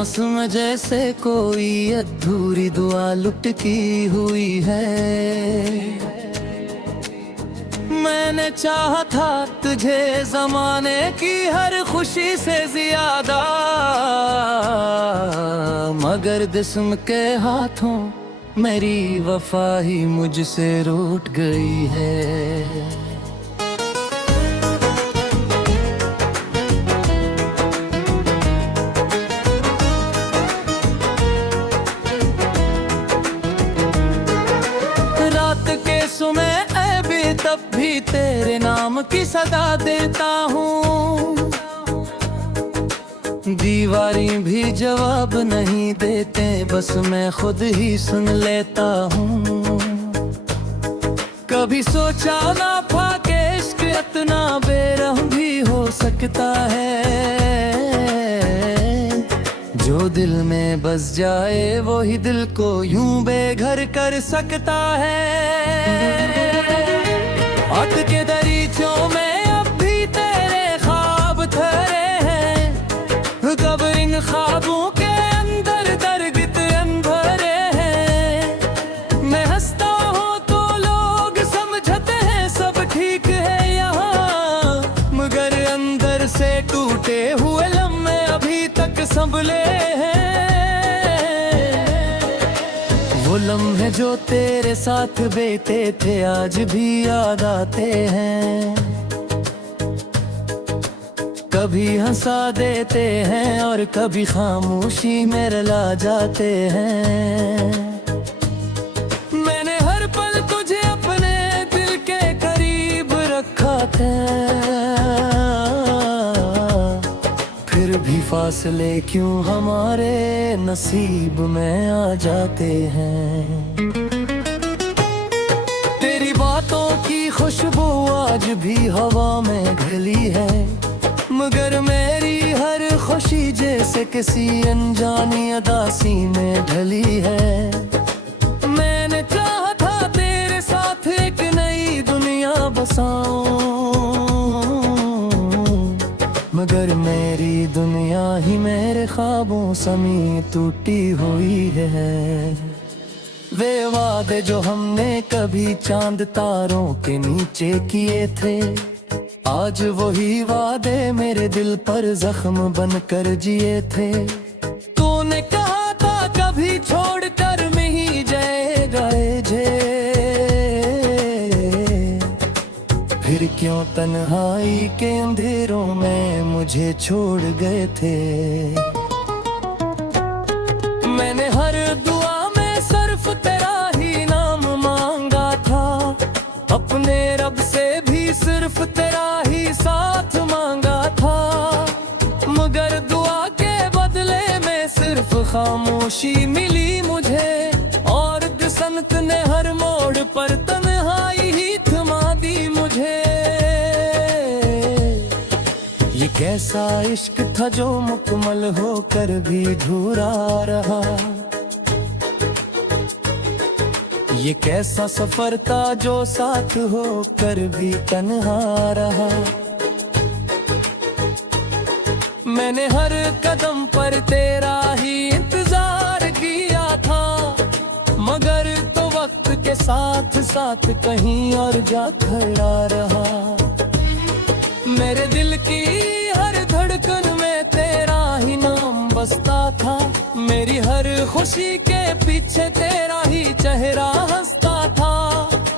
सांस में जैसे कोई अधूरी दुआ लुटकी हुई है। मैंने चाहा था तुझे ज़माने की हर खुशी से ज्यादा, मगर जिस्म के हाथों मेरी वफा ही मुझसे रूठ गई है। तब भी तेरे नाम की सदा देता हूँ, दीवारी भी जवाब नहीं देते, बस मैं खुद ही सुन लेता हूँ। कभी सोचा ना था कि इश्क इतना बेरहम भी हो सकता है। जो दिल में बस जाए वो ही दिल को यूं बेघर कर सकता है। अट के दरीचों में अब भी तेरे ख्वाब ठहरे हैं, कब इन ख्वाबों के अंदर दर्द भरे हैं। मैं हंसता हूँ तो लोग समझते हैं सब ठीक है यहाँ, मगर अंदर से टूटे हुए लम्हे अभी तक संभले हैं। वो लम्हे जो तेरे साथ बीते थे आज भी याद आते हैं, कभी हंसा देते हैं और कभी खामोशी में रुला जाते हैं। मैंने हर पल तुझे अपने दिल के करीब रखा था, फिर भी फासले क्यों हमारे नसीब में आ जाते हैं। तेरी बातों की खुशबू आज भी हवा में घली है, मगर मेरी हर खुशी जैसे किसी अनजानी अदासी में ढली है। मैंने चाहा था तेरे साथ एक नई दुनिया बसाऊं, मगर मेरी दुनिया ही मेरे ख्वाबों समेत टूटी हुई है। वे वादे जो हमने कभी चांद तारों के नीचे किए थे, आज वही वादे मेरे दिल पर जख्म बनकर जिए थे। तूने कहा था कभी छोड़कर नहीं जाएगा जे, फिर क्यों तन्हाई के अंधेरों में मुझे छोड़ गए थे। मैंने हर दुआ में सिर्फ तेरा ही नाम मांगा था, अपने रब से भी सिर्फ तेरा ही साथ मांगा था, मगर दुआ के बदले में सिर्फ खामोशी मिली मुझे। और संत ने हर मोड़ पर तन्हाई ही थमा दी मुझे। ये कैसा इश्क था जो मुकम्मल होकर भी अधूरा रहा, ये कैसा सफर था जो साथ होकर भी तन्हा रहा। मैंने हर कदम पर तेरा ही इंतजार किया था, मगर तो वक्त के साथ साथ कहीं और जा खड़ा रहा। मेरे दिल की हर धड़कन में तेरा ही नाम बसता था, मेरी हर खुशी के पीछे तेरा ही चेहरा हंसता था,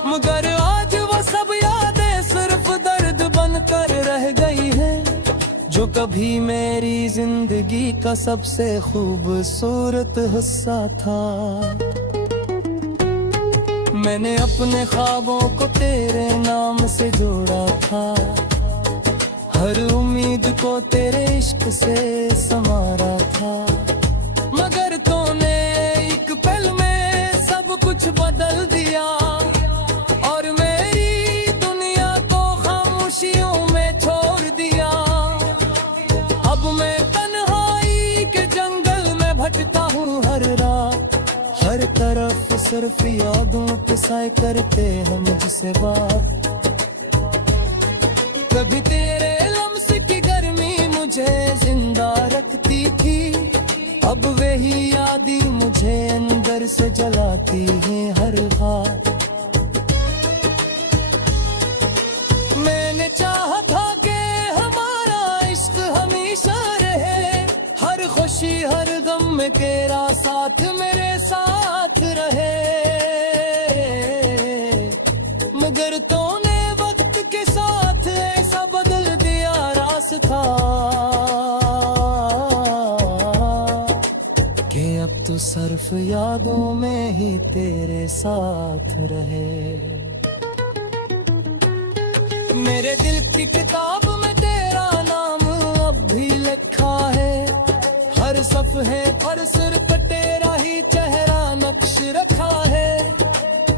मगर आज वो सब यादें सिर्फ दर्द बनकर रह गई हैं, जो कभी मेरी जिंदगी का सबसे खूबसूरत हिस्सा था। मैंने अपने ख्वाबों को तेरे नाम से जोड़ा था, हर उम्मीद को तेरे इश्क से संवारा था, मगर तूने एक पल में सब कुछ बदल दिया और मेरी दुनिया को खामोशियों में छोड़ दिया। अब मैं तन्हाई के जंगल में भटका हूँ हर रात, हर तरफ सिर्फ यादों के साए करते हैं मुझसे बात। कभी तेरे लम्स की गर्मी मुझे जिंदा रखती थी, अब वही यादें मुझे अंदर से जलाती हैं हर बार। मैंने चाहा था कि हमारा इश्क हमेशा रहे, हर खुशी हर गम में तेरा साथ मेरे साथ रहे, मगर तूने वक्त के साथ ऐसा बदल दिया रास्ता कि अब तो सिर्फ यादों में ही तेरे साथ रहे। मेरे दिल की किताब में तेरा नाम अब भी लिखा है, हर सफ़े पर सिर्फ तेरा ही चेहरा नक्श रखा है,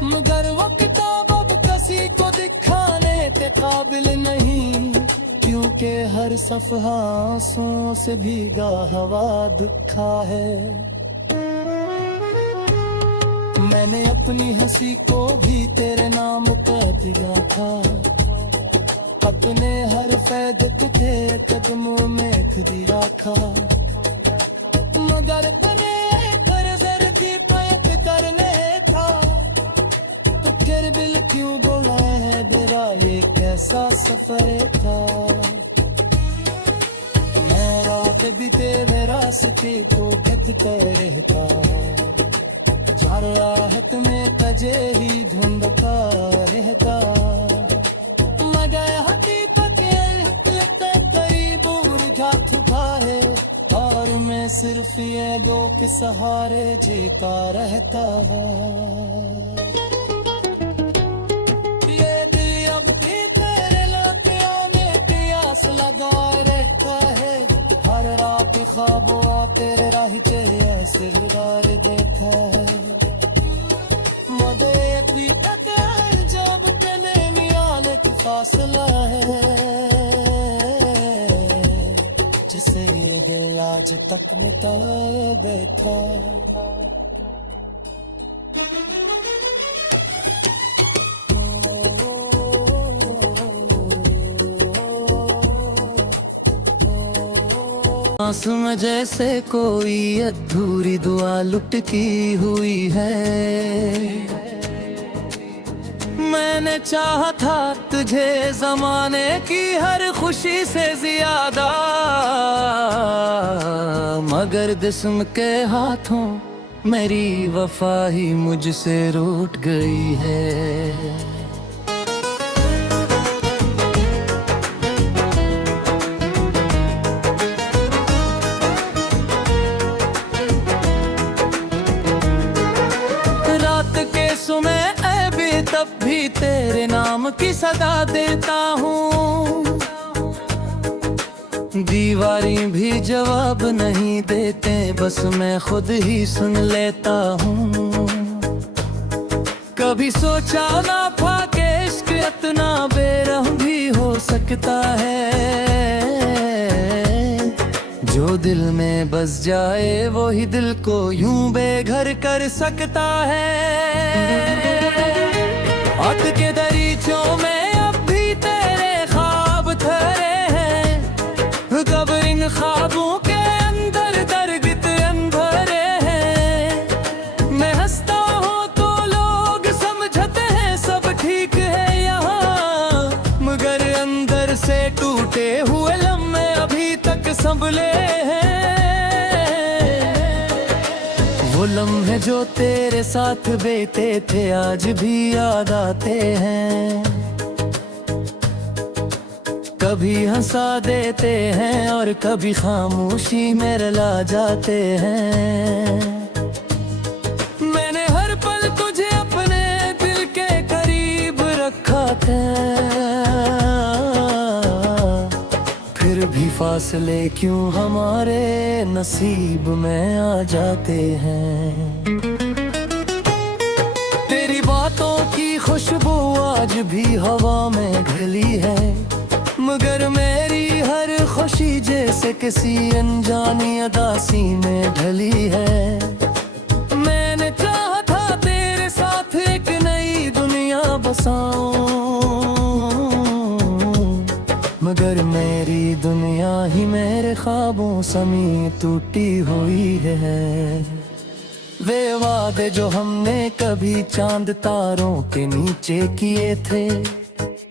मगर वो किताब अब किसी को दिखाने के काबिल नहीं, क्योंकि हर सफ़हा आंसुओं से भीगा हुआ दुखा है। मैंने अपनी हंसी को भी तेरे नाम कह दिया था, अपने हर फैद तुझे कदमों में रख दिया था, मगर तने कर जरती तयक करने था, तो फिर दिल क्यों बोला है मेरा ये कैसा सफर था। मैं रात भी तेरे रास्ते को भटकते रहता, राहत में तजे ही ढूंढता रहता, मगर हकीकत के करीब उलझा चुका है, और मैं सिर्फ ये दो के सहारे जीता रहता है। ये दिल अब भी तेरे लौटे आने की आस लगा रहता है, हर रात ख्वाबों तेरे राह चेहरे ऐसे गुजार देखा है, जब तेने मियाने की फासला है, जिसे ये दिल आज तक मिटा बैठा। सांस में जैसे कोई अधूरी दुआ लुटकी हुई है, मैंने चाहा था तुझे ज़माने की हर खुशी से ज्यादा, मगर जिस्म के हाथों मेरी वफा ही मुझसे रूठ गई है। रात के समय तब भी तेरे नाम की सदा देता हूँ, दीवारी भी जवाब नहीं देते, बस मैं खुद ही सुन लेता हूँ। कभी सोचा ना था कि इश्क इतना बेरहम भी हो सकता है, जो दिल में बस जाए वो ही दिल को यूं बेघर कर सकता है। आग के दरीचों में अब भी तेरे ख्वाब ठहरे हैं, कब इन ख्वाबों के अंदर दर्द भरे हैं। मैं हंसता हूँ तो लोग समझते हैं सब ठीक है यहाँ, मगर अंदर से टूटे हुए लम्हे अभी तक संभले हैं। वो लम्हे जो तेरे साथ बीते थे आज भी याद आते हैं, कभी हंसा देते हैं और कभी खामोशी में रुला जाते हैं। मैंने हर पल तुझे अपने दिल के करीब रखा था, फिर भी फासले क्यों हमारे नसीब में आ जाते हैं। तेरी बातों की खुशबू आज भी हवा में घुली है, मगर मेरी हर खुशी जैसे किसी अनजानी अदासी में ढली है। मैंने चाहा था तेरे साथ एक नई दुनिया बसाऊं, मगर मेरी दुनिया ही मेरे ख्वाबों समी टूटी हुई है। वे वादे जो हमने कभी चांद तारों के नीचे किए थे,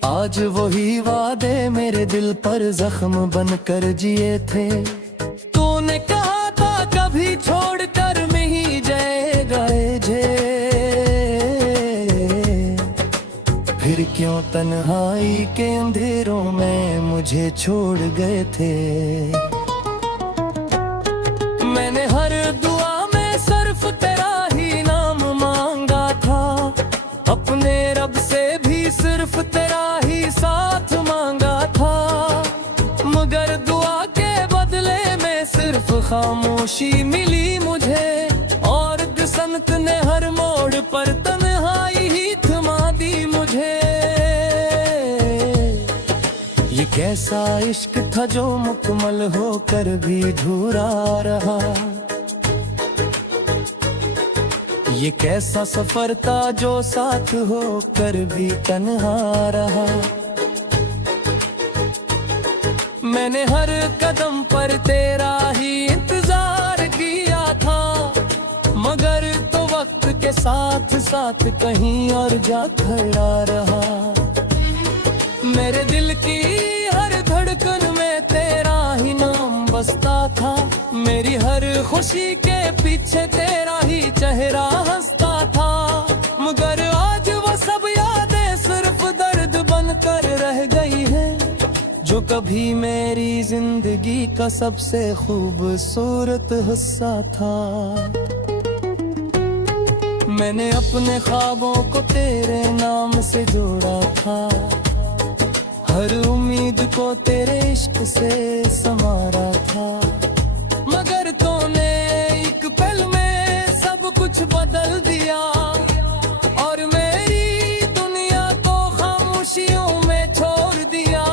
आज वही वादे मेरे दिल पर जख्म बनकर जिए थे। तूने कहा था कभी छोड़कर नहीं जाएगा जे, फिर क्यों तन्हाई के अंधेरों में मुझे छोड़ गए थे। मैंने हर दुआ में सिर्फ तेरा ही नाम मांगा था, अपने रब से भी सिर्फ तेरा ही साथ मांगा था, मगर दुआ के बदले में सिर्फ खामोशी मिली मुझे। और संत ने हर मोड़ पर तन्हाई ही थमा दी मुझे। ये कैसा इश्क था जो मुकम्मल होकर भी अधूरा रहा, ये कैसा सफर था जो साथ होकर भी तन्हा रहा। मैंने हर कदम पर तेरा ही इंतजार किया था, मगर तो वक्त के साथ साथ कहीं और जा खड़ा रहा। मेरे दिल की हर धड़कन में तेरा ही नाम बसता था, मेरी हर खुशी के पीछे तेरा ही चेहरा हंसता था, मगर आज वो सब यादें सिर्फ दर्द बनकर रह गई हैं, जो कभी मेरी जिंदगी का सबसे खूबसूरत हिस्सा था। मैंने अपने ख्वाबों को तेरे नाम से जोड़ा था, हर उम्मीद को तेरे इश्क से संवारा था, मगर तूने एक पल में सब कुछ बदल दिया, और मेरी दुनिया को खामोशियों में छोड़ दिया।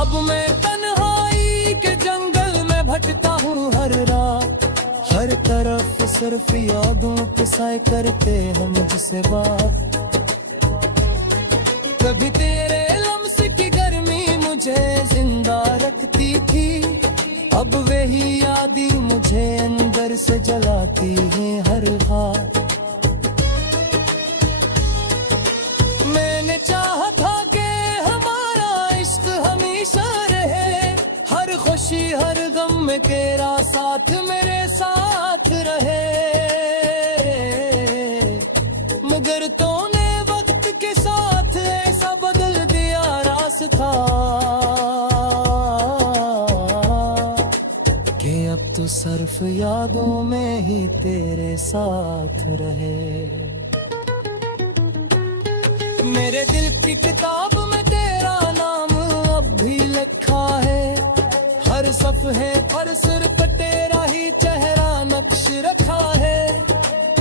अब मैं तन्हाई के जंगल में भटका हूँ हर रात, हर तरफ सिर्फ यादों के साए करते हैं मुझसे बात। कभी तेरे लम्स की गर्मी मुझे जिंदा रखती थी, अब वही यादें मुझे अंदर से जलाती हैं हर हाथ। मैंने चाहा था कि हमारा इश्क हमेशा रहे, हर खुशी हर गम में तेरा साथ मेरे साथ रहे, मगर तूने वक्त के साथ ऐसा बदल दिया रास्ता कि अब तो सिर्फ यादों में ही तेरे साथ रहे। मेरे दिल की किताब में तेरा नाम अब भी लिखा है, हर सफ़े पर सिर्फ तेरा ही चेहरा नक्श रखा है,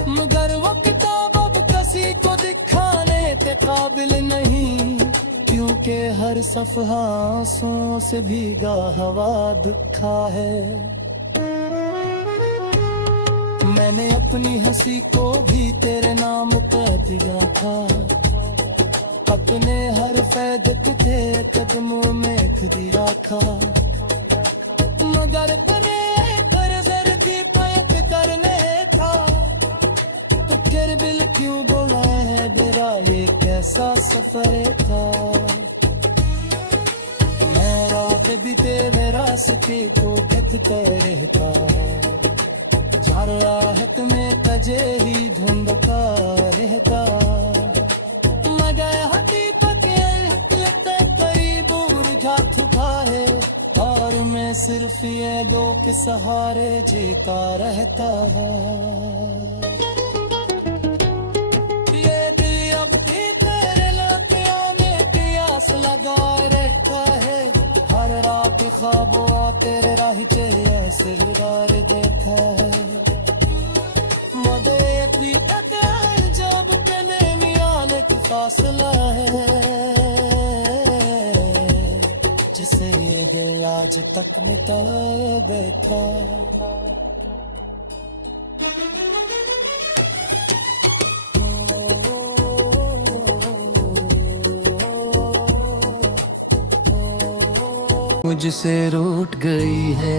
मगर वो किताब अब किसी को दिखाने के काबिल नहीं, क्योंकि हर सफ़हा आंसुओं से भीगा हवा दुखा है। मैंने अपनी हंसी को भी तेरे नाम कह दिया था, अपने हर फैद को तेरे कदमों में रख दिया था, मगर बने कर जरती पैक करने था, तो फिर बिल क्यों बोला है मेरा ये कैसा सफर था। मेरा भी तेरे रास्ते को भटकता रहता है, चार राहत में तजे ही ढूंढता रहता, मगर हकीकत लगता करीब उलझा चुका है, और मैं सिर्फ ये दो के सहारे जीता रहता है। ये दिल अब भी तेरे लौटे आने की आस लगाए रहता है, हर रात ख्वाबों तेरे राह चेहरे ऐसे लगार देखा है, मदद जब तेरे मियान की फासला है, जिसे ये दिल आज तक मिटा बैठा। मुझसे रूठ गई है।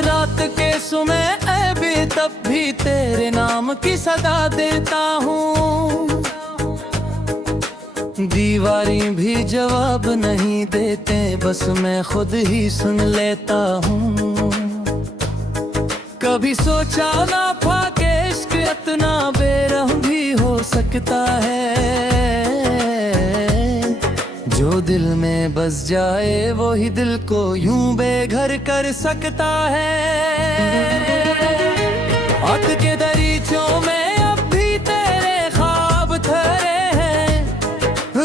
रात के समय ऐबे तब भी तेरे नाम की सदा देता हूँ। दीवारें भी जवाब नहीं देते, बस मैं खुद ही सुन लेता हूँ। कभी सोचा ना था कि इश्क इतना बेरहम भी हो सकता है। जो दिल में बस जाए वो ही दिल को यूं बेघर कर सकता है। अट के दरीचों में अब भी तेरे ख्वाब ठहरे हैं।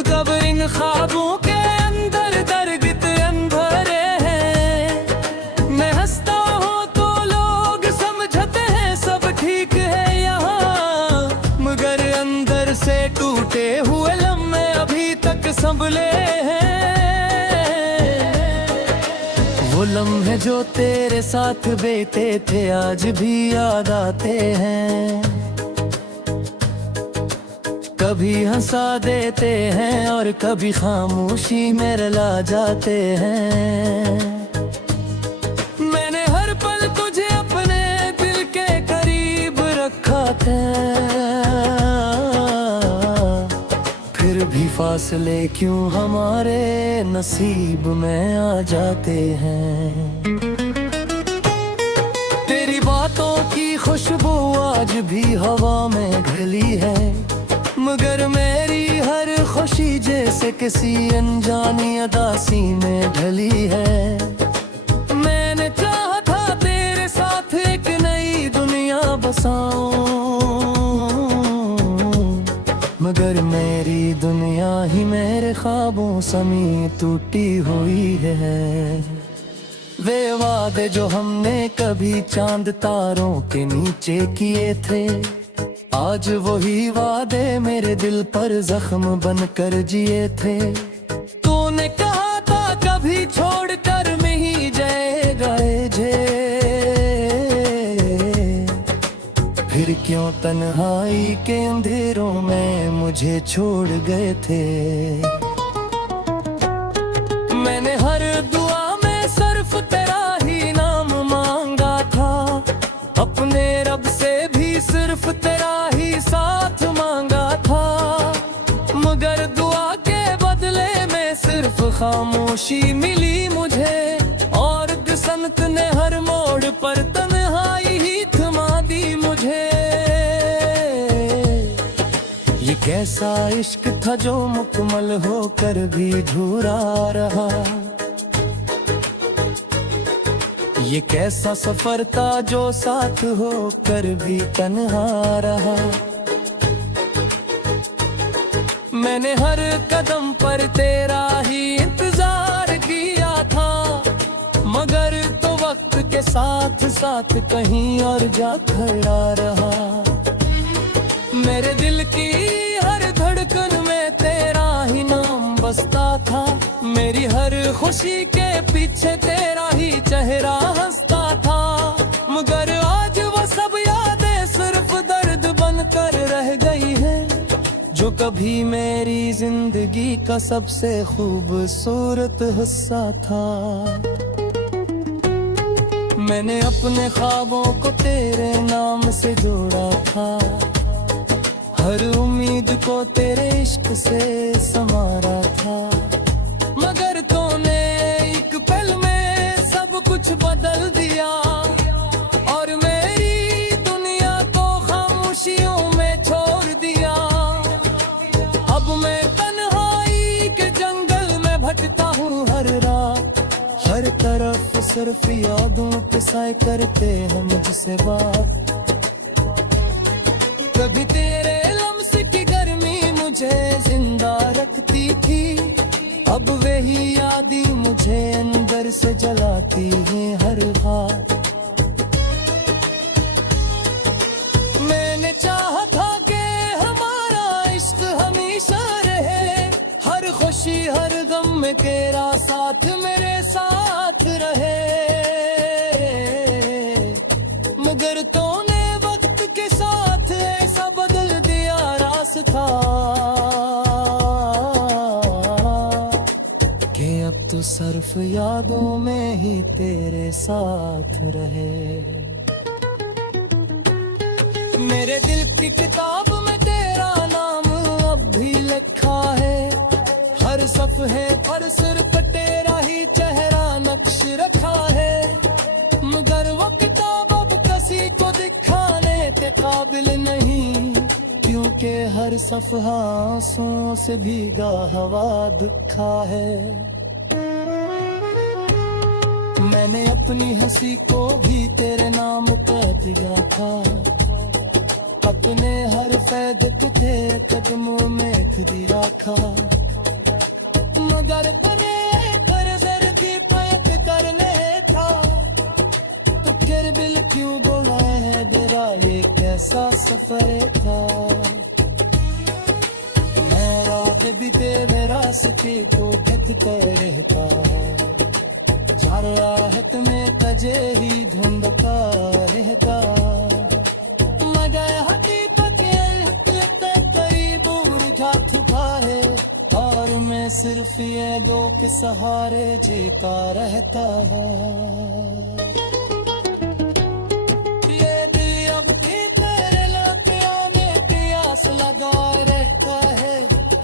कब इन ख्वाबों के अंदर दरगत भरे हैं। मैं हंसता हूँ तो लोग समझते हैं सब ठीक है यहाँ, मगर अंदर से टूटे हुए लम्हे अभी तक संभले हैं। वो लम्हे जो तेरे साथ बीते थे आज भी याद आते हैं। कभी हंसा देते हैं और कभी खामोशी में रुला जाते हैं। मैंने हर पल तुझे अपने दिल के करीब रखा था, फिर भी फासले क्यों हमारे नसीब में आ जाते हैं। तेरी बातों की खुशबू आज भी हवा में घुली है, मगर मेरी हर खुशी जैसे किसी अनजानी अदासी में ढली है। मैंने चाहा था तेरे साथ एक नई दुनिया बसाऊं, मगर मेरी दुनिया ही मेरे ख्वाबों समेत टूटी हुई है। वे वादे जो हमने कभी चांद तारों के नीचे किए थे, आज वही वादे मेरे दिल पर जख्म बनकर जिए थे। तूने कहा था कभी छोड़कर नहीं जाएगा जे, फिर क्यों तन्हाई के अंधेरों में मुझे छोड़ गए थे। मैंने हर दुआ में सिर्फ तेरा ही नाम मांगा था, अपने रब से भी सिर्फ तेरा ही साथ मांगा था, मगर दुआ के बदले में सिर्फ खामोशी मिली मुझे। और संत ने हर मोड़ पर तन्हाई ही थमा दी मुझे। ये कैसा इश्क था जो मुकम्मल होकर भी अधूरा रहा। ये कैसा सफर था जो साथ होकर भी तन्हा रहा। मैंने हर कदम पर तेरा ही इंतजार किया था, मगर तो वक्त के साथ साथ कहीं और जा खड़ा रहा। मेरे दिल की हर धड़कन में तेरा ही नाम बसता था, मेरी हर खुशी के पीछे तेरा ही चेहरा हंसता था, मगर आज वो सब यादें सिर्फ दर्द बनकर रह गई है, जो कभी मेरी जिंदगी का सबसे खूबसूरत हिस्सा था। मैंने अपने ख्वाबों को तेरे नाम से जोड़ा था, हर उम्मीद को तेरे इश्क से संवारा था, मगर तूने एक पल में सब कुछ बदल दिया और मेरी दुनिया को खामोशियों में छोड़ दिया। अब मैं तन्हाई के जंगल में भटकता हूँ हर रात, हर तरफ सिर्फ यादों के साए करते हैं मुझसे बात। कभी तेरे लम्स की गर्मी मुझे जिंदा रखती थी, अब वही यादें मुझे अंदर से जलाती हैं हर बार। मैंने चाहा था कि हमारा इश्क हमेशा रहे, हर खुशी हर गम में तेरा साथ मेरे साथ रहे। था कि अब तो सिर्फ यादों में ही तेरे साथ रहे। मेरे दिल की किताब में तेरा नाम अब भी लिखा है, हर सफ़े पर सिर्फ तेरा ही चेहरा नक्श रखा है। मगर वो किताब अब किसी को दिखाने के काबिल नहीं, क्योंकि हर सफ़हा आंसुओं से भीगा हुआ दुखा है। मैंने अपनी हंसी को भी तेरे नाम कह दिया था, अपने हर फैद को तेरे कदमों में लिख दिया था। मगर तने करजर की पैत करने था, तो फिर बिल क्यों बोला है तेरा ये कैसा सफर था। मैं रात भी तेरे रास्ते को देखते रहता, जा राहत में तजे ही ढूंढता रहता। मगर हकीकत के करीब उलझा चुका है, और मैं सिर्फ ये दो के सहारे जीता रहता है। ये दिल अब भी तेरे लौट आने की आस लगाए रहता है,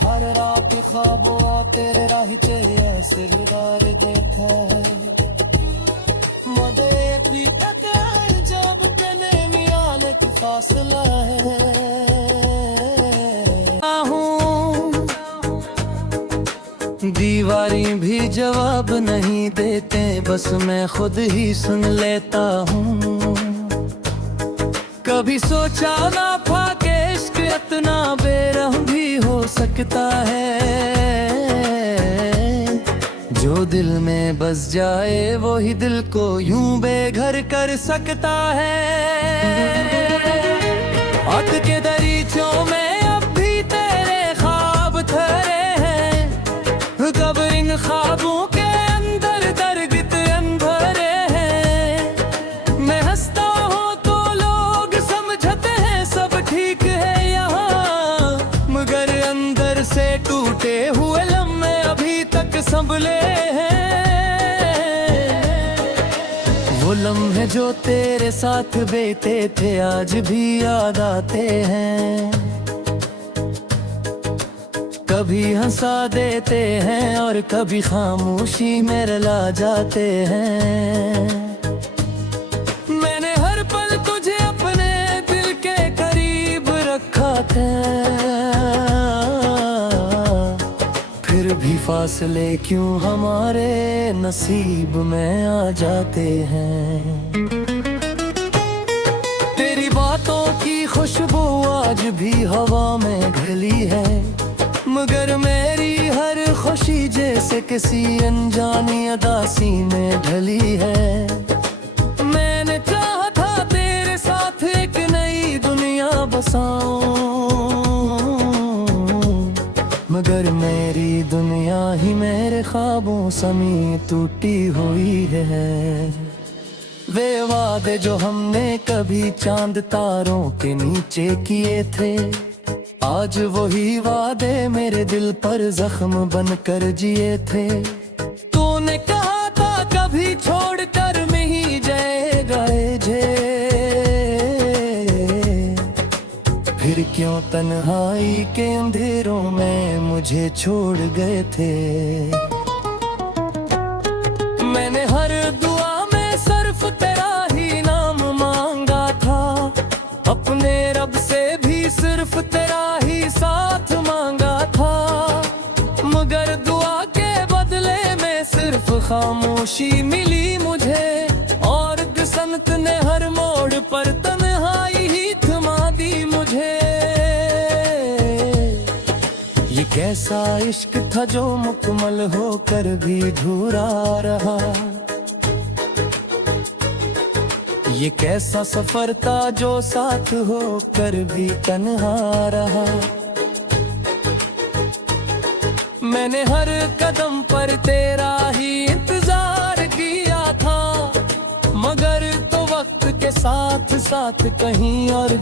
हर रात ख्वाबों तेरे राह चेहरे ऐसे गुजार देखा है। मुझे इतनी तक जब तेने मियाने की फासला है। दीवारी भी जवाब नहीं देते, बस मैं खुद ही सुन लेता हूँ। कभी सोचा ना था कि इश्क इतना बेरहम भी हो सकता है। जो दिल में बस जाए वो ही दिल को यूं बेघर कर सकता है। अट के दरीचों में अब भी तेरे ख्वाब ठहरे हैं, कब इन ख्वाबों के अंदर दरगत अंधेरे हैं। मैं हंसता हूँ तो लोग समझते हैं सब ठीक है यहाँ, मगर अंदर से टूटे हुए लम्हे अभी तक संभले हैं। वो लम्हे जो तेरे साथ बीते थे आज भी याद आते हैं। कभी हंसा देते हैं और कभी खामोशी में रुला जाते हैं। मैंने हर पल तुझे अपने दिल के करीब रखा था, फिर भी फासले क्यों हमारे नसीब में आ जाते हैं। तेरी बातों की खुशबू आज भी हवा में घुली है, मगर मेरी हर खुशी जैसे किसी अनजानी अदासी में ढली है। मैंने चाहा था तेरे साथ एक नई दुनिया बसाऊं, मगर मेरी दुनिया ही मेरे ख्वाबों समेत टूटी हुई है। वे वादे जो हमने कभी चांद तारों के नीचे किए थे, आज वही वादे मेरे दिल पर जख्म बनकर जिए थे। तूने कहा था कभी छोड़कर नहीं जाएगा जे, फिर क्यों तन्हाई के अंधेरों में मुझे छोड़ गए थे। मैंने हर दुआ में सिर्फ तेरा ही नाम मांगा था, अपने रब से भी सिर्फ तेरा ही साथ मांगा था। मगर दुआ के बदले में सिर्फ खामोशी मिली मुझे, और संत ने हर मोड़ पर तन्हाई ही थमा दी मुझे। ये कैसा इश्क था जो मुकम्मल होकर भी अधूरा रहा, ये कैसा सफर था जो साथ होकर भी तन्हा रहा। मैंने हर कदम पर तेरा ही इंतजार किया था, मगर तो वक्त के साथ साथ कहीं और